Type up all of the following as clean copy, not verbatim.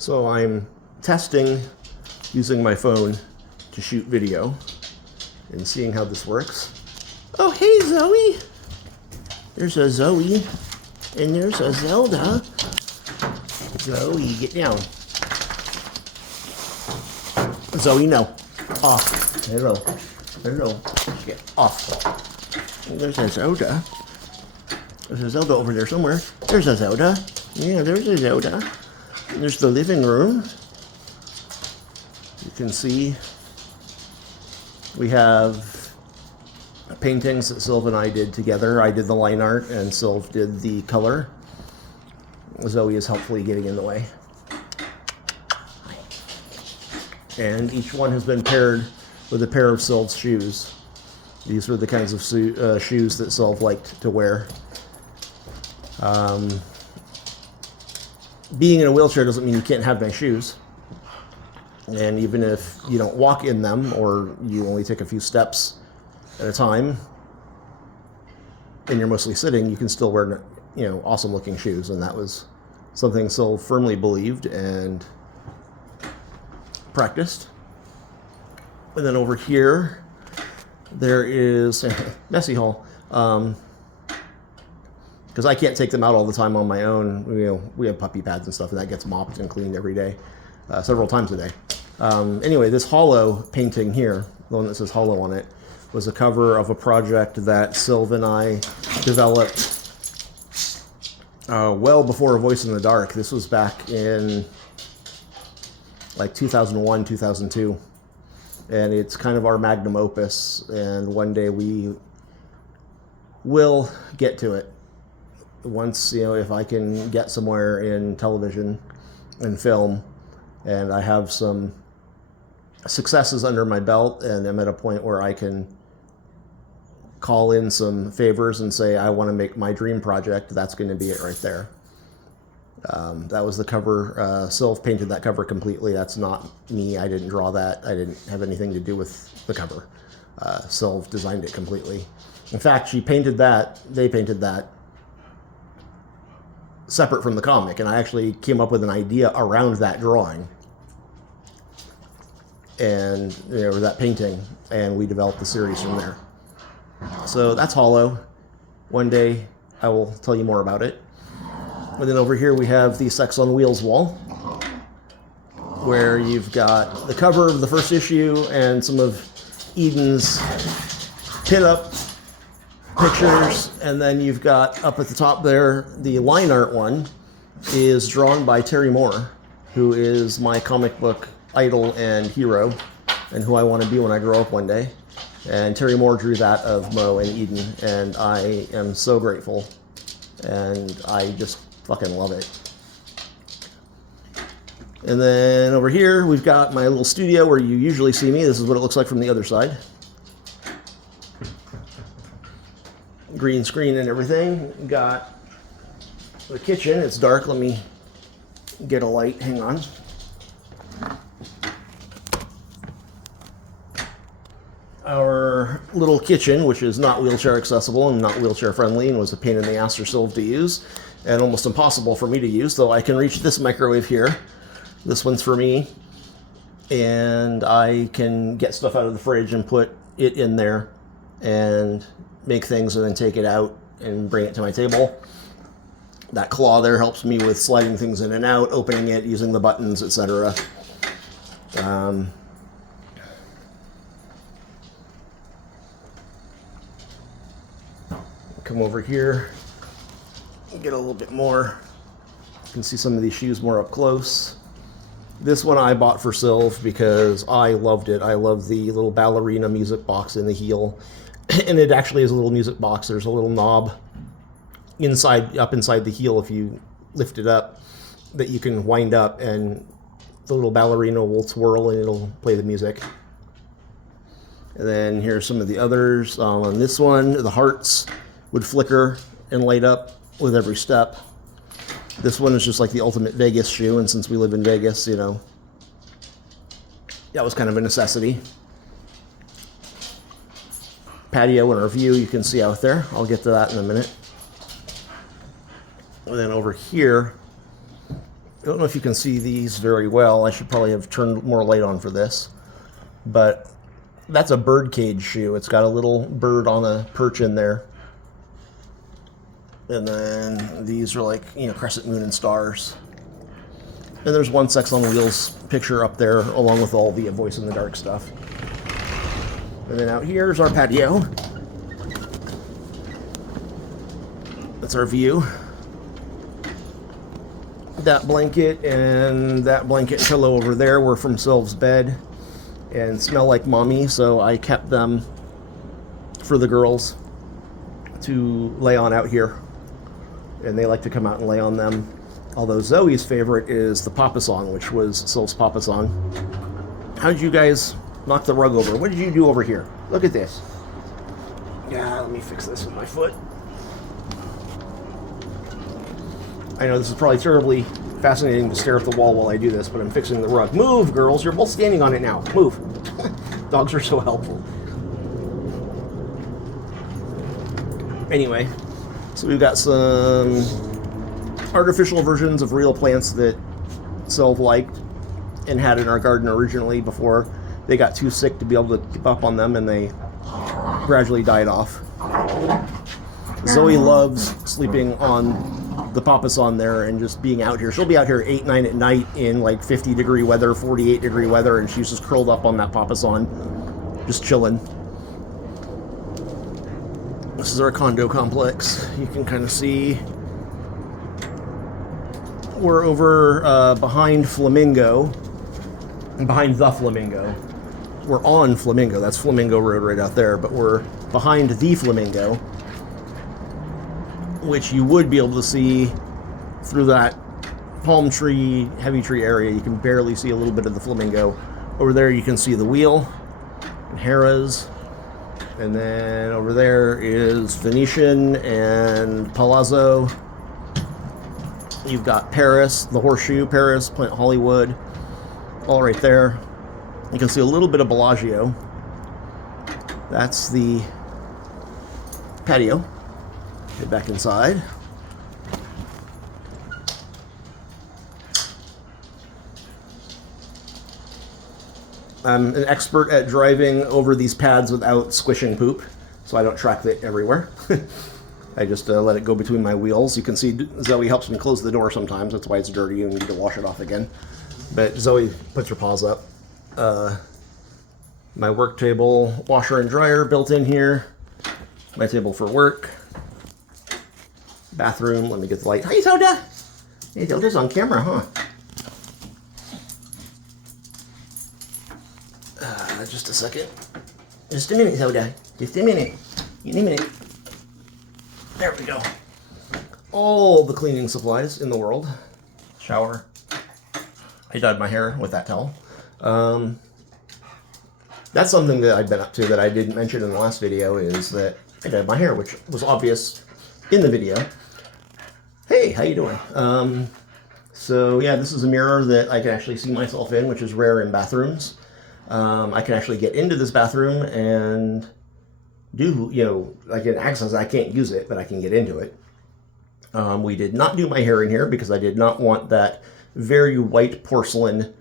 So I'm testing using my phone to shoot video and seeing how this works. Oh, hey, Zoe. There's a Zoe and there's a Zelda. Zoe, get down. Zoe, no. Off. Hello. Hello. Get off. There's a Zelda. There's a Zelda over there somewhere. There's a Zelda. Yeah, there's a Zelda. There's the living room. You can see we have paintings that Sylv and I did together. I did the line art and Sylv did the color. Zoe is helpfully getting in the way. And each one has been paired with a pair of Sylv's shoes. These were the kinds of shoes that Sylv liked to wear. Being in a wheelchair doesn't mean you can't have nice shoes. And even if you don't walk in them or you only take a few steps at a time and you're mostly sitting, you can still wear, awesome looking shoes. And that was something Sylv firmly believed and practiced. And then over here, there is messy hall. Because I can't take them out all the time on my own. We have puppy pads and stuff, and that gets mopped and cleaned every day, several times a day. Anyway, this hollow painting here, the one that says hollow on it, was a cover of a project that Sylv and I developed well before A Voice in the Dark. This was back in like 2001, 2002. And it's kind of our magnum opus, and one day we will get to it. Once, if I can get somewhere in television and film, and I have some successes under my belt, and I'm at a point where I can call in some favors and say, I want to make my dream project, that's going to be it right there. That was the cover. Sylv painted that cover completely. That's not me. I didn't draw that. I didn't have anything to do with the cover. Sylv designed it completely. In fact, she painted that, they painted that separate from the comic, and I actually came up with an idea around that drawing and or that painting, and we developed the series from there. So that's Hollow. One day I will tell you more about it. And then over here we have the Sex on Wheels wall, where you've got the cover of the first issue and some of Eden's pin-up pictures, and then you've got up at the top there, the line art one is drawn by Terry Moore, who is my comic book idol and hero, and who I want to be when I grow up one day. And Terry Moore drew that of Mo and Eden, and I am so grateful, and I just fucking love it. And then over here, we've got my little studio where you usually see me. This is what it looks like from the other side. Green screen and everything. Got the kitchen. It's dark. Let me get a light. Hang on. Our little kitchen, which is not wheelchair accessible and not wheelchair friendly, and was a pain in the ass for Sylv to use, and almost impossible for me to use, though I can reach this microwave here. This one's for me, and I can get stuff out of the fridge and put it in there and make things and then take it out and bring it to my table. That claw there helps me with sliding things in and out, opening it, using the buttons, etc. Come over here, get a little bit more. You can see some of these shoes more up close. This one I bought for Sylv because I loved it. I love the little ballerina music box in the heel. And it actually is a little music box. There's a little knob up inside the heel if you lift it up that you can wind up, and the little ballerina will twirl and it'll play the music. And then here's some of the others. On this one, the hearts would flicker and light up with every step. This one is just like the ultimate Vegas shoe, and since we live in Vegas, that was kind of a necessity. Patio and our view you can see out there. I'll get to that in a minute. And then over here I don't know if you can see these very well. I should probably have turned more light on for this. But that's a bird cage shoe. It's got a little bird on a perch in there. And then these are like, you know, crescent moon and stars. And there's one Sex on Wheels picture up there along with all the Voice in the Dark stuff. And then out here's our patio. That's our view. That blanket and that blanket pillow over there were from Sylve's bed and smell like mommy, so I kept them for the girls to lay on out here. And they like to come out and lay on them. Although Zoe's favorite is the Papa song, which was Sylve's Papa song. How did you guys knock the rug over? What did you do over here? Look at this. Yeah, let me fix this with my foot. I know this is probably terribly fascinating to stare at the wall while I do this, but I'm fixing the rug. Move, girls. You're both standing on it now. Move. Dogs are so helpful. Anyway, so we've got some artificial versions of real plants that Sylve liked and had in our garden originally before they got too sick to be able to keep up on them, and they gradually died off. Zoe loves sleeping on the papasan there and just being out here. She'll be out here 8, 9 at night in like 50-degree weather, 48-degree weather, and she's just curled up on that papasan, just chilling. This is our condo complex. You can kind of see we're over behind Flamingo, and behind the Flamingo. We're on Flamingo. That's Flamingo Road right out there, but we're behind the Flamingo, which you would be able to see through that palm tree, heavy tree area. You can barely see a little bit of the Flamingo. Over there you can see the Wheel and Harrah's. And then over there is Venetian and Palazzo. You've got Paris, the Horseshoe, Paris, Plant Hollywood, all right there. You can see a little bit of Bellagio. That's the patio. Get back inside. I'm an expert at driving over these pads without squishing poop, so I don't track it everywhere. I just let it go between my wheels. You can see Zoe helps me close the door sometimes. That's why it's dirty and you need to wash it off again. But Zoe puts her paws up. My work table, washer and dryer built in here. My table for work. Bathroom. Let me get the light. Hi, Zelda. Hey, Zelda's on camera, huh? Just a second. Just a minute, Zelda. Just a minute. In a minute. There we go. All the cleaning supplies in the world. Shower. I dyed my hair with that towel. That's something that I've been up to that I didn't mention in the last video, is that I dyed my hair, which was obvious in the video. Hey, how you doing? So yeah, this is a mirror that I can actually see myself in, which is rare in bathrooms. I can actually get into this bathroom and do, you know, I can access it. I can't use it, but I can get into it. We did not do my hair in here because I did not want that very white porcelain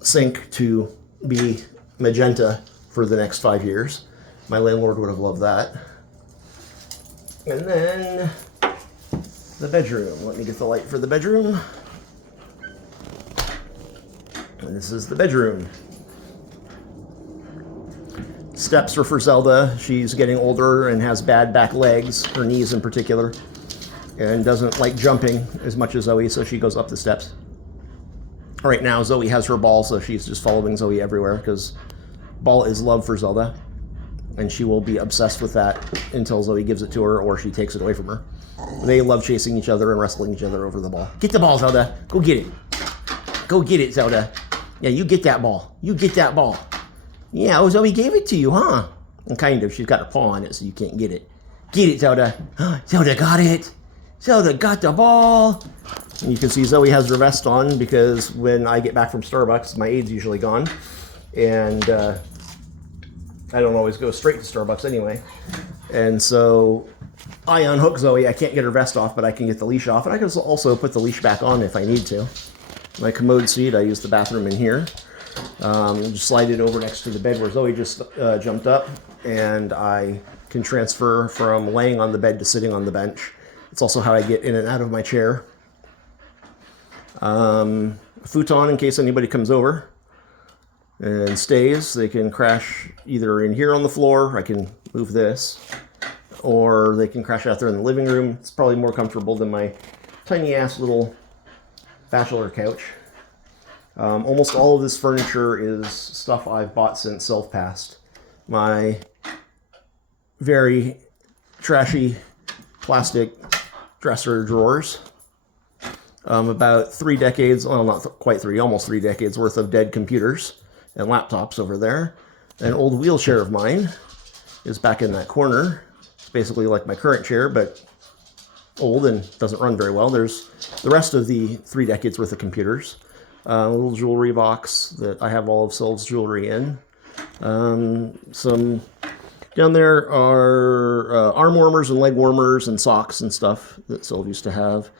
sink to be magenta for the next 5 years. My landlord would have loved that. And then the bedroom. Let me get the light for the bedroom. And this is the bedroom. Steps are for Zelda. She's getting older and has bad back legs, her knees in particular, and doesn't like jumping as much as Zoe, so she goes up the steps. Right now, Zoe has her ball, so she's just following Zoe everywhere, because ball is love for Zelda, and she will be obsessed with that until Zoe gives it to her or she takes it away from her. They love chasing each other and wrestling each other over the ball. Get the ball, Zelda. Go get it. Go get it, Zelda. Yeah, you get that ball. You get that ball. Yeah, oh, Zoe gave it to you, huh? And kind of. She's got her paw on it, so you can't get it. Get it, Zelda. Zelda got it. Zelda got the ball. And you can see Zoe has her vest on because when I get back from Starbucks, my aid's usually gone. And I don't always go straight to Starbucks anyway. And so I unhook Zoe. I can't get her vest off, but I can get the leash off. And I can also put the leash back on if I need to. My commode seat, I use the bathroom in here. Just slide it over next to the bed where Zoe just jumped up. And I can transfer from laying on the bed to sitting on the bench. It's also how I get in and out of my chair. A futon in case anybody comes over and stays. They can crash either in here on the floor. I can move this. Or they can crash out there in the living room. It's probably more comfortable than my tiny ass little bachelor couch. Almost all of this furniture is stuff I've bought since self-passed. My very trashy plastic dresser drawers. About 3 decades, well, not quite 3, almost 3 decades worth of dead computers and laptops over there. An old wheelchair of mine is back in that corner. It's basically like my current chair, but old and doesn't run very well. There's the rest of the 3 decades worth of computers. A little jewelry box that I have all of Sylve's jewelry in. Some down there are arm warmers and leg warmers and socks and stuff that Sylve used to have.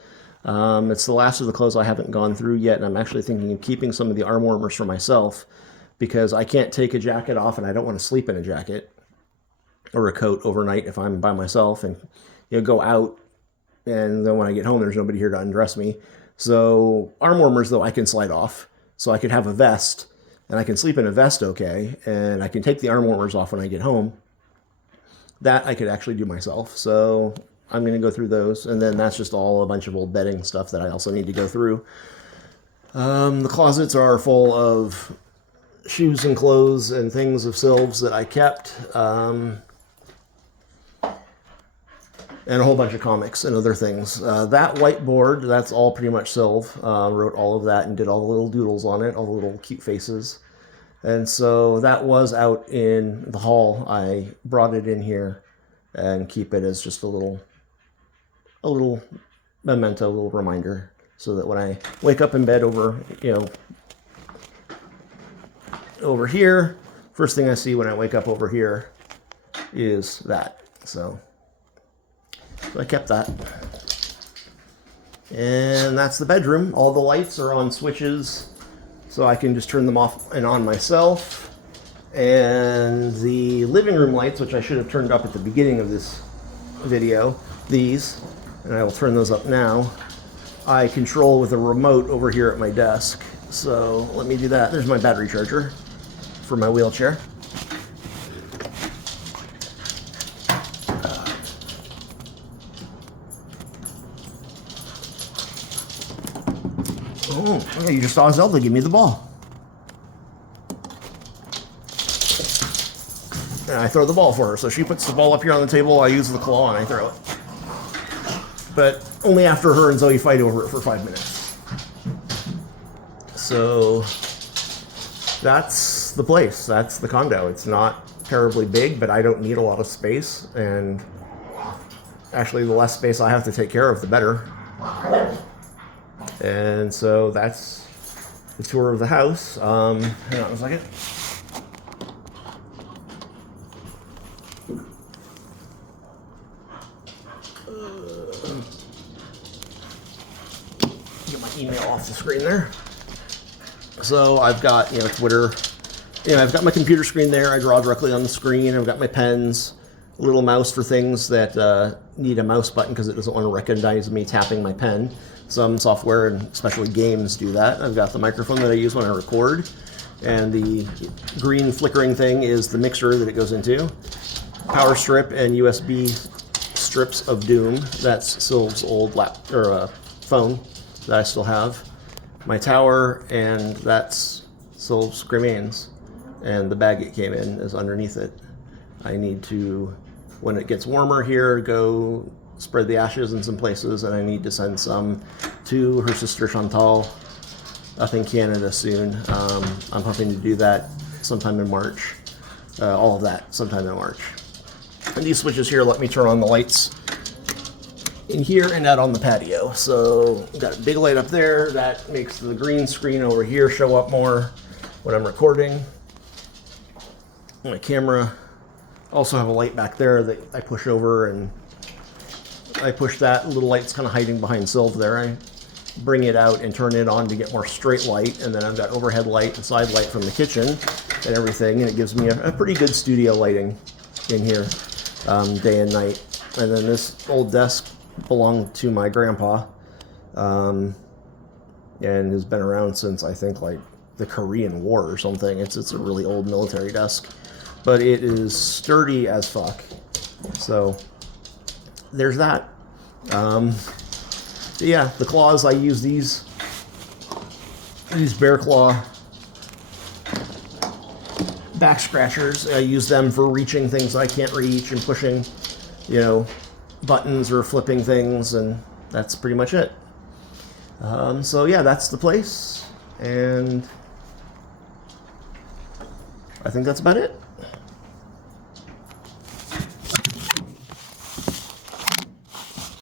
It's the last of the clothes I haven't gone through yet, and I'm actually thinking of keeping some of the arm warmers for myself because I can't take a jacket off and I don't want to sleep in a jacket or a coat overnight if I'm by myself and go out, and then when I get home there's nobody here to undress me. So arm warmers, though, I can slide off. So I could have a vest, and I can sleep in a vest okay, and I can take the arm warmers off when I get home. That I could actually do myself. So I'm going to go through those, and then that's just all a bunch of old bedding stuff that I also need to go through. The closets are full of shoes and clothes and things of Sylve's that I kept. And a whole bunch of comics and other things. That whiteboard, that's all pretty much Sylve. Wrote all of that and did all the little doodles on it, all the little cute faces. And so that was out in the hall. I brought it in here and keep it as just a little memento, a little reminder, so that when I wake up in bed over here, first thing I see when I wake up over here is that. So I kept that. And that's the bedroom. All the lights are on switches, so I can just turn them off and on myself. And the living room lights, which I should have turned up at the beginning of this video, these, and I will turn those up now, I control with a remote over here at my desk. So let me do that. There's my battery charger for my wheelchair. Oh, you just saw Zelda give me the ball. And I throw the ball for her. So she puts the ball up here on the table, I use the claw, and I throw it. But only after her and Zoe fight over it for 5 minutes. So that's the place. That's the condo. It's not terribly big, but I don't need a lot of space. And actually, the less space I have to take care of, the better. And so that's the tour of the house. Hang on a second. Get my email off the screen there. So I've got, Twitter. I've got my computer screen there. I draw directly on the screen. I've got my pens, a little mouse for things that need a mouse button because it doesn't want to recognize me tapping my pen. Some software and especially games do that. I've got the microphone that I use when I record, and the green flickering thing is the mixer that it goes into. Power strip and USB strips of Doom. That's Sylve's old phone that I still have. My tower, and that's Sylve's remains. And the bag it came in is underneath it. I need to, when it gets warmer here, go spread the ashes in some places, and I need to send some to her sister Chantal up in Canada soon. I'm hoping to do that sometime in March. All of that sometime in March. And these switches here let me turn on the lights in here and out on the patio. So got a big light up there that makes the green screen over here show up more when I'm recording. My camera Also have a light back there that I push over, and I push that little light's kind of hiding behind Sylv there. I bring it out and turn it on to get more straight light, and then I've got overhead light and side light from the kitchen and everything, and it gives me a pretty good studio lighting in here, day and night. And then this old desk belonged to my grandpa, and has been around since, I think, like the Korean War or something. It's a really old military desk, but it is sturdy as fuck. So there's that. Yeah, the claws, I use these bear claw back scratchers. I use them for reaching things I can't reach and pushing, you know, buttons or flipping things, and that's pretty much it. So yeah, that's the place, and I think that's about it.